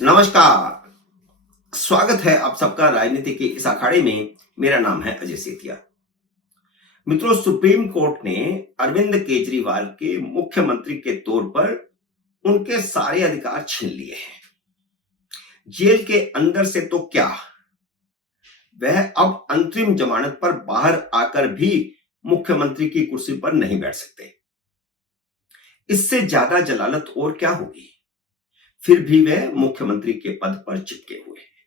नमस्कार। स्वागत है आप सबका राजनीति के इस अखाड़े में। मेरा नाम है अजय सेठिया। मित्रों, सुप्रीम कोर्ट ने अरविंद केजरीवाल के मुख्यमंत्री के तौर पर उनके सारे अधिकार छीन लिए हैं। जेल के अंदर से तो क्या, वह अब अंतरिम जमानत पर बाहर आकर भी मुख्यमंत्री की कुर्सी पर नहीं बैठ सकते। इससे ज्यादा जलालत और क्या होगी। फिर भी वह मुख्यमंत्री के पद पर चिपके हुए हैं।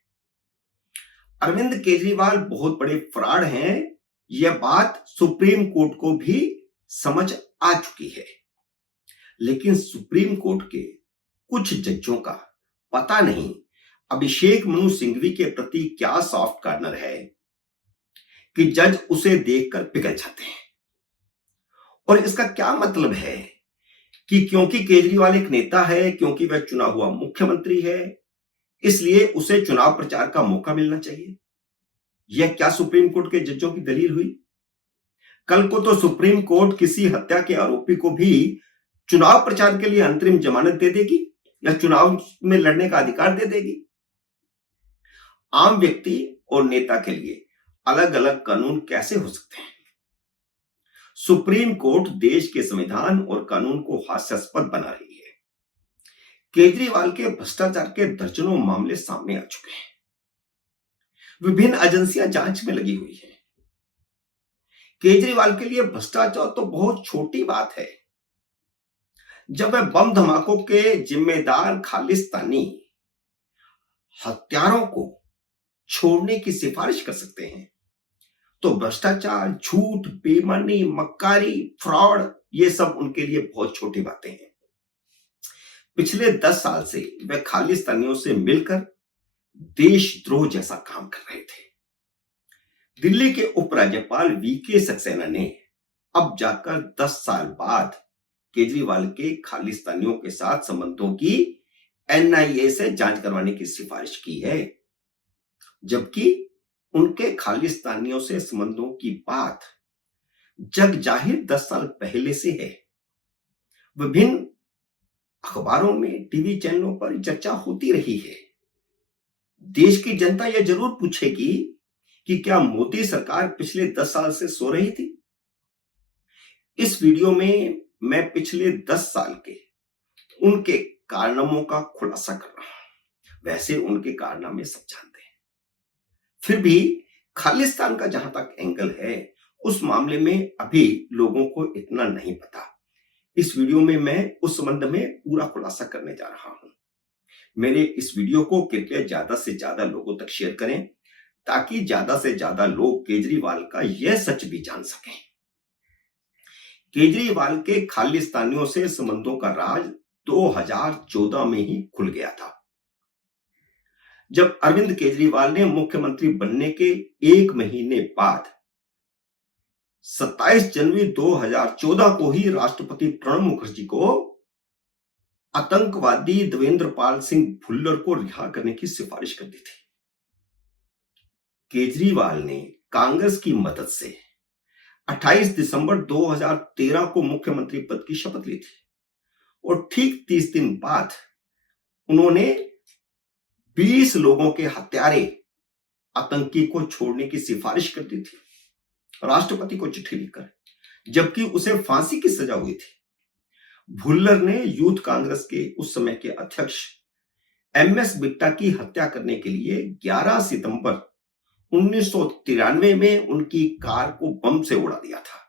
अरविंद केजरीवाल बहुत बड़े फ्रॉड हैं, यह बात सुप्रीम कोर्ट को भी समझ आ चुकी है। लेकिन सुप्रीम कोर्ट के कुछ जजों का पता नहीं अभिषेक मनु सिंघवी के प्रति क्या सॉफ्ट कॉर्नर है कि जज उसे देखकर पिघल जाते हैं। और इसका क्या मतलब है कि क्योंकि केजरीवाल एक नेता है, क्योंकि वह चुना हुआ मुख्यमंत्री है, इसलिए उसे चुनाव प्रचार का मौका मिलना चाहिए। यह क्या सुप्रीम कोर्ट के जजों की दलील हुई? कल को तो सुप्रीम कोर्ट किसी हत्या के आरोपी को भी चुनाव प्रचार के लिए अंतरिम जमानत दे देगी या चुनाव में लड़ने का अधिकार दे देगी। आम व्यक्ति और नेता के लिए अलग अलग कानून कैसे हो सकते हैं? सुप्रीम कोर्ट देश के संविधान और कानून को हास्यास्पद बना रही है। केजरीवाल के भ्रष्टाचार के दर्जनों मामले सामने आ चुके हैं। विभिन्न एजेंसियां जांच में लगी हुई हैं। केजरीवाल के लिए भ्रष्टाचार तो बहुत छोटी बात है। जब वह बम धमाकों के जिम्मेदार खालिस्तानी हत्यारों को छोड़ने की सिफारिश कर सकते हैं, तो भ्रष्टाचार, झूठ, बेईमानी, मक्कारी, फ्रॉड, ये सब उनके लिए बहुत छोटी बातें हैं। पिछले 10 साल से वे खालिस्तानियों से मिलकर देशद्रोह जैसा काम कर रहे थे। दिल्ली के उपराज्यपाल वीके सक्सेना ने अब जाकर 10 साल बाद केजरीवाल के खालिस्तानियों के साथ संबंधों की एनआईए से जांच करवाने की सिफारिश की है, जबकि उनके खालिस्तानियों से संबंधों की बात जग जाहिर 10 साल पहले से है। विभिन्न अखबारों में, टीवी चैनलों पर चर्चा होती रही है। देश की जनता यह जरूर पूछेगी कि क्या मोदी सरकार पिछले 10 साल से सो रही थी? इस वीडियो में मैं पिछले 10 साल के उनके कारनामों का खुलासा कर रहा हूं। वैसे उनके कारनामे सब जानते हैं, फिर भी खालिस्तान का जहां तक एंगल है, उस मामले में अभी लोगों को इतना नहीं पता। इस वीडियो में मैं उस संबंध में पूरा खुलासा करने जा रहा हूं। मेरे इस वीडियो को कृपया ज्यादा से ज्यादा लोगों तक शेयर करें, ताकि ज्यादा से ज्यादा लोग केजरीवाल का यह सच भी जान सकें। केजरीवाल के खालिस्तानियों से संबंधों का राज 2014 में ही खुल गया था, जब अरविंद केजरीवाल ने मुख्यमंत्री बनने के 1 महीने बाद 27 जनवरी 2014 को ही राष्ट्रपति प्रणब मुखर्जी को आतंकवादी देवेंद्र पाल सिंह भुल्लर को रिहा करने की सिफारिश कर दी थी। केजरीवाल ने कांग्रेस की मदद से 28 दिसंबर 2013 को मुख्यमंत्री पद की शपथ ली थी और ठीक 30 दिन बाद उन्होंने 20 लोगों के हत्यारे आतंकी को छोड़ने की सिफारिश कर दी थी, राष्ट्रपति को चिट्ठी लिखकर, जबकि उसे फांसी की सजा हुई थी। भुल्लर ने यूथ कांग्रेस के उस समय के अध्यक्ष एमएस बिट्टा की हत्या करने के लिए 11 सितंबर 1993 में उनकी कार को बम से उड़ा दिया था।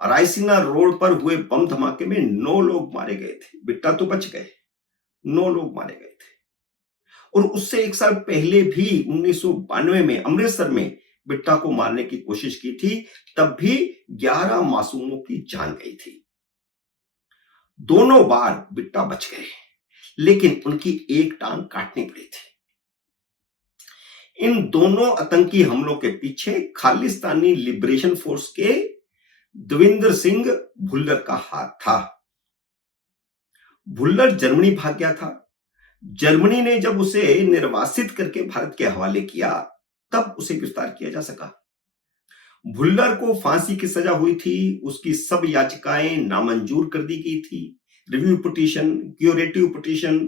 रायसीना रोड पर हुए बम धमाके में 9 लोग मारे गए थे। बिट्टा तो बच गए, 9 लोग मारे गए थे। और उससे 1 साल पहले भी 1992 में अमृतसर में बिट्टा को मारने की कोशिश की थी, तब भी 11 मासूमों की जान गई थी। दोनों बार बिट्टा बच गए, लेकिन उनकी एक टांग काटनी पड़ी थी। इन दोनों आतंकी हमलों के पीछे खालिस्तानी लिबरेशन फोर्स के देवेंद्र सिंह भुल्लर का हाथ था। भुल्लर जर्मनी भाग गया था। जर्मनी ने जब उसे निर्वासित करके भारत के हवाले किया, तब उसे गिरफ्तार किया जा सका। भुल्लर को फांसी की सजा हुई थी, उसकी सब याचिकाएं नामंजूर कर दी गई थी। रिव्यू पिटीशन, क्यूरेटिव पिटीशन,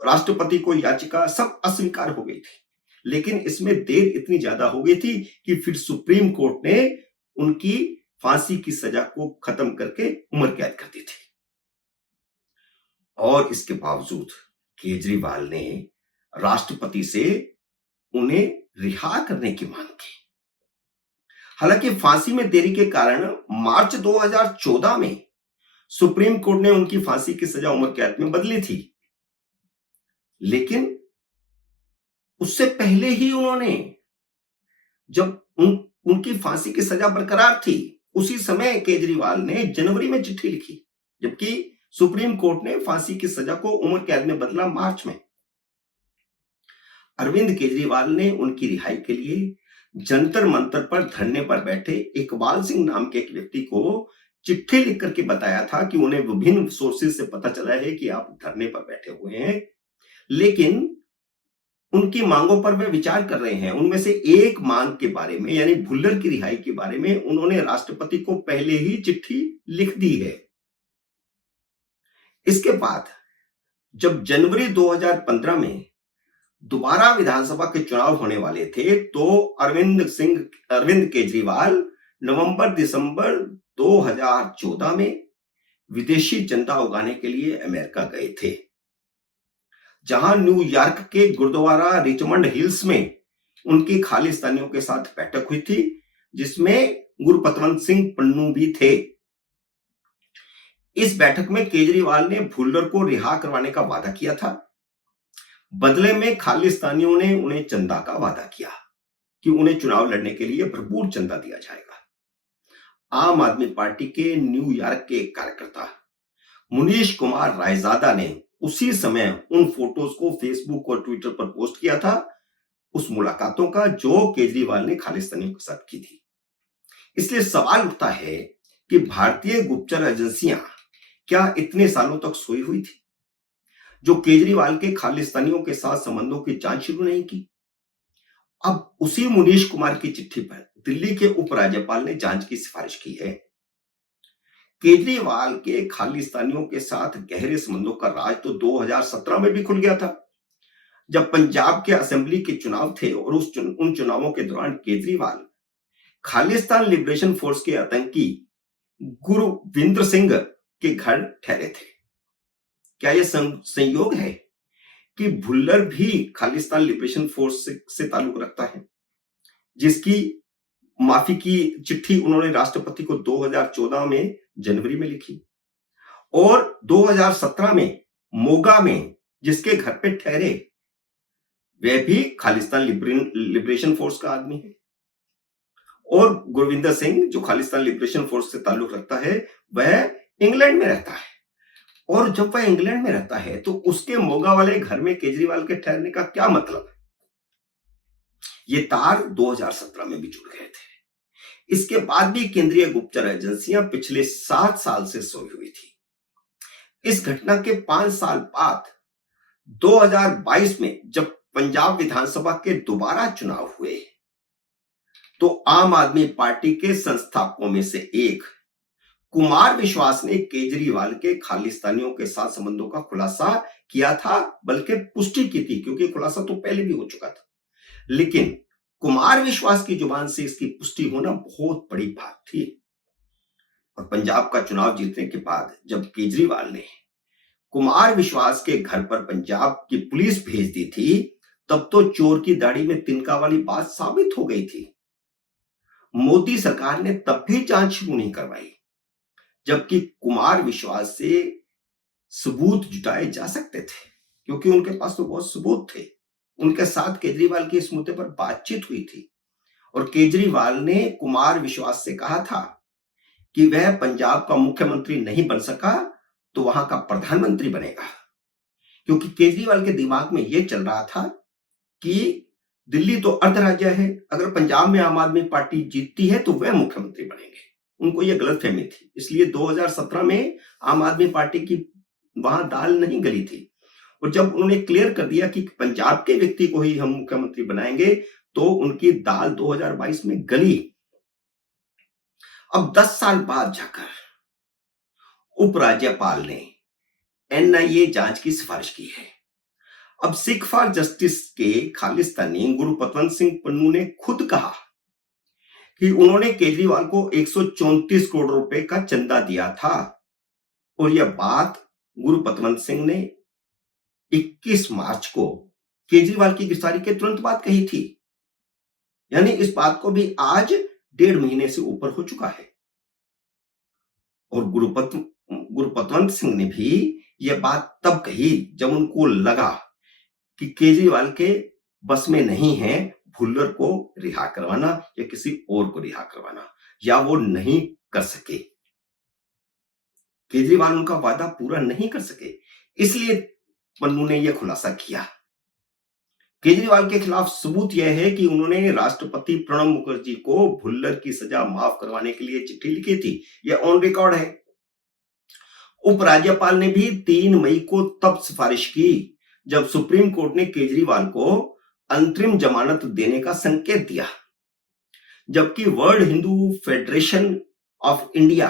राष्ट्रपति को याचिका सब अस्वीकार हो गई थी, लेकिन इसमें देर इतनी ज्यादा हो गई थी कि फिर सुप्रीम कोर्ट ने उनकी फांसी की सजा को खत्म करके उम्र कैद कर दी थी। और इसके बावजूद केजरीवाल ने राष्ट्रपति से उन्हें रिहा करने की मांग की। हालांकि फांसी में देरी के कारण मार्च 2014 में सुप्रीम कोर्ट ने उनकी फांसी की सजा उम्र कैद में बदली थी, लेकिन उससे पहले ही उन्होंने, जब उनकी फांसी की सजा बरकरार थी, उसी समय केजरीवाल ने जनवरी में चिट्ठी लिखी, जबकि सुप्रीम कोर्ट ने फांसी की सजा को उम्र कैद में बदला मार्च में। अरविंद केजरीवाल ने उनकी रिहाई के लिए जंतर मंतर पर धरने पर बैठे इकबाल सिंह नाम के एक व्यक्ति को चिट्ठी लिख करके बताया था कि उन्हें विभिन्न सोर्सेज से पता चला है कि आप धरने पर बैठे हुए हैं, लेकिन उनकी मांगों पर वे विचार कर रहे हैं। उनमें से एक मांग के बारे में, यानी भुल्लर की रिहाई के बारे में, उन्होंने राष्ट्रपति को पहले ही चिट्ठी लिख दी है। इसके बाद जब जनवरी 2015 में दोबारा विधानसभा के चुनाव होने वाले थे, तो अरविंद केजरीवाल नवंबर दिसंबर 2014 में विदेशी चंदा उगाने के लिए अमेरिका गए थे, जहां न्यूयॉर्क के गुरुद्वारा रिचमंड हिल्स में उनकी खालिस्तानियों के साथ बैठक हुई थी, जिसमें गुरपतवंत सिंह पन्नू भी थे। इस बैठक में केजरीवाल ने भुल्लर को रिहा करवाने का वादा किया था। बदले में खालिस्तानियों ने उन्हें चंदा का वादा किया कि उन्हें चुनाव लड़ने के लिए भरपूर चंदा दिया जाएगा। आम आदमी पार्टी के न्यूयॉर्क के एक कार्यकर्ता मुनीश कुमार रायजादा ने उसी समय उन फोटोज को फेसबुक और ट्विटर पर पोस्ट किया था, उस मुलाकातों का जो केजरीवाल ने खालिस्तानियों के साथ की थी। इसलिए सवाल उठता है कि भारतीय गुप्तचर एजेंसियां क्या इतने सालों तक सोई हुई थी, जो केजरीवाल के खालिस्तानियों के साथ संबंधों की जांच शुरू नहीं की? अब उसी मुनीश कुमार की चिट्ठी पर दिल्ली के उपराज्यपाल ने जांच की सिफारिश की है। केजरीवाल के खालिस्तानियों के साथ गहरे संबंधों का राज तो 2017 में भी खुल गया था, जब पंजाब के असेंबली के चुनाव थे और उन चुनावों के दौरान केजरीवाल खालिस्तान लिबरेशन फोर्स के आतंकी गुरविंदर सिंह के घर ठहरे थे। क्या यह संयोग है कि भुल्लर भी खालिस्तान लिबरेशन फोर्स से ताल्लुक रखता है, जिसकी माफी की चिट्ठी उन्होंने राष्ट्रपति को 2014 में जनवरी में लिखी, और 2017 में मोगा में जिसके घर पे ठहरे वह भी खालिस्तान लिबरेशन फोर्स का आदमी है, और गुरविंदर सिंह जो खालिस्तान लिबरेशन फोर्स से ताल्लुक रखता है वह इंग्लैंड में रहता है। और जब वह इंग्लैंड में रहता है तो उसके मोगा वाले घर में केजरीवाल के ठहरने का क्या मतलब है? ये तार 2017 में भी जुड़ गए थे। इसके बाद भी केंद्रीय गुप्तचर एजेंसियां पिछले 7 साल से सोई हुई थी। इस घटना के 5 साल बाद 2022 में जब पंजाब विधानसभा के दोबारा चुनाव हुए, तो आम आदमी पार्टी के संस्थापकों में से एक कुमार विश्वास ने केजरीवाल के खालिस्तानियों के साथ संबंधों का खुलासा किया था, बल्कि पुष्टि की थी, क्योंकि खुलासा तो पहले भी हो चुका था। लेकिन कुमार विश्वास की जुबान से इसकी पुष्टि होना बहुत बड़ी बात थी। और पंजाब का चुनाव जीतने के बाद जब केजरीवाल ने कुमार विश्वास के घर पर पंजाब की पुलिस भेज दी थी, तब तो चोर की दाढ़ी में तिनका वाली बात साबित हो गई थी। मोदी सरकार ने तब भी जांच शुरू नहीं करवाई, जबकि कुमार विश्वास से सबूत जुटाए जा सकते थे, क्योंकि उनके पास तो बहुत सबूत थे। उनके साथ केजरीवाल की इस मुद्दे पर बातचीत हुई थी, और केजरीवाल ने कुमार विश्वास से कहा था कि वह पंजाब का मुख्यमंत्री नहीं बन सका तो वहां का प्रधानमंत्री बनेगा, क्योंकि केजरीवाल के दिमाग में यह चल रहा था कि दिल्ली तो अर्ध राज्य है, अगर पंजाब में आम आदमी पार्टी जीतती है तो वह मुख्यमंत्री बनेंगे। उनको यह गलतफहमी थी, इसलिए 2017 में आम आदमी पार्टी की वहां दाल नहीं गली थी। और जब उन्होंने क्लियर कर दिया कि पंजाब के व्यक्ति को ही हम मुख्यमंत्री बनाएंगे, तो उनकी दाल 2022 में गली। अब 10 साल बाद जाकर उपराज्यपाल ने एनआईए जांच की सिफारिश की है। अब सिख फॉर जस्टिस के खालिस्तानी गुरपतवंत सिंह पन्नू ने खुद कहा कि उन्होंने केजरीवाल को 134 करोड़ रुपए का चंदा दिया था और यह बात गुरपतवंत सिंह ने 21 मार्च को केजरीवाल की गिरफ्तारी के तुरंत बाद कही थी। यानी इस बात को भी आज 1.5 महीने से ऊपर हो चुका है और गुरपतवंत सिंह ने भी यह बात तब कही जब उनको लगा कि केजरीवाल के बस में नहीं है भुल्लर को रिहा करवाना या किसी और को रिहा करवाना, या वो नहीं कर सके, केजरीवाल उनका वादा पूरा नहीं कर सके, इसलिए पन्नू ने यह खुलासा किया। केजरीवाल के खिलाफ सबूत यह है कि उन्होंने राष्ट्रपति प्रणब मुखर्जी को भुल्लर की सजा माफ करवाने के लिए चिट्ठी लिखी थी, यह ऑन रिकॉर्ड है। उपराज्यपाल ने भी 3 मई को तब सिफारिश की जब सुप्रीम कोर्ट ने केजरीवाल को अंतरिम जमानत देने का संकेत दिया, जबकि world Hindu federation of India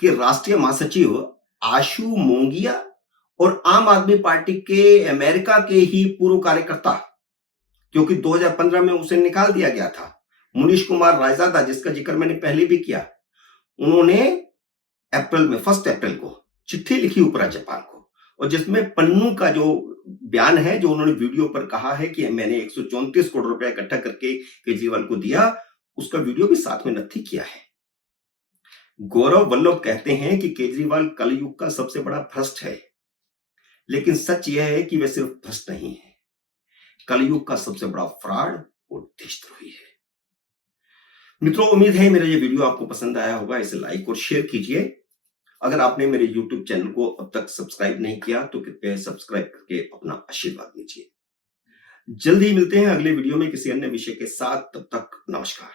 के राष्ट्रीय महासचिव आशु मोंगिया और आम आदमी पार्टी के अमेरिका के ही पूर्व कार्यकर्ता, क्योंकि 2015 में उसे निकाल दिया गया था, मुनीश कुमार रायजादा, जिसका जिक्र मैंने पहले भी किया, उन्होंने अप्रैल में 1 अप्रैल को चिट्ठी लिखी उपराज्यपाल को और जिसमें पन्नू का जो बयान है, जो उन्होंने वीडियो पर कहा है कि मैंने 134 करोड़ रुपया इकट्ठा करके केजरीवाल को दिया, उसका वीडियो भी साथ में नथी किया है। गौरव वल्लभ कहते हैं कि केजरीवाल कलयुग का सबसे बड़ा भ्रष्ट है, लेकिन सच यह है कि वह सिर्फ भ्रष्ट नहीं है, कलयुग का सबसे बड़ा फ्रॉड और देशद्रोही है। मित्रों, उम्मीद है मेरा ये वीडियो आपको पसंद आया होगा, इसे लाइक और शेयर कीजिए। अगर आपने मेरे YouTube चैनल को अब तक सब्सक्राइब नहीं किया तो कृपया सब्सक्राइब करके अपना आशीर्वाद दीजिए। जल्दी ही मिलते हैं अगले वीडियो में किसी अन्य विषय के साथ, तब तक नमस्कार।